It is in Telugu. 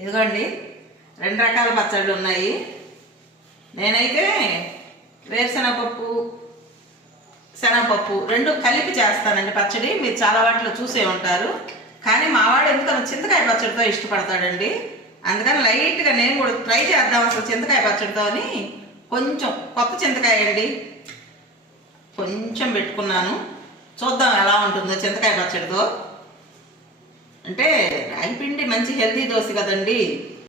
ఇదిగోండి 2 రకాల పచ్చళ్ళు ఉన్నాయి. నేనైతే వేరుశనగపప్పు శనగపప్పు 2 కలిపి చేస్తానండి పచ్చడి. మీరు చాలా వాటిలో చూసే ఉంటారు. కానీ మా వాడు ఎందుకన్నా చింతకాయ పచ్చడితో ఇష్టపడతాడండి. అందుకని లైట్గా నేను కూడా ట్రై చేద్దాం అసలు చింతకాయ పచ్చడితో అని కొంచెం కొత్త చింతకాయ అండి కొంచెం పెట్టుకున్నాను. చూద్దాం ఎలా ఉంటుందో చింతకాయ పచ్చడితో. అంటే రాగి పిండి మంచి హెల్తీ దోశ కదండి.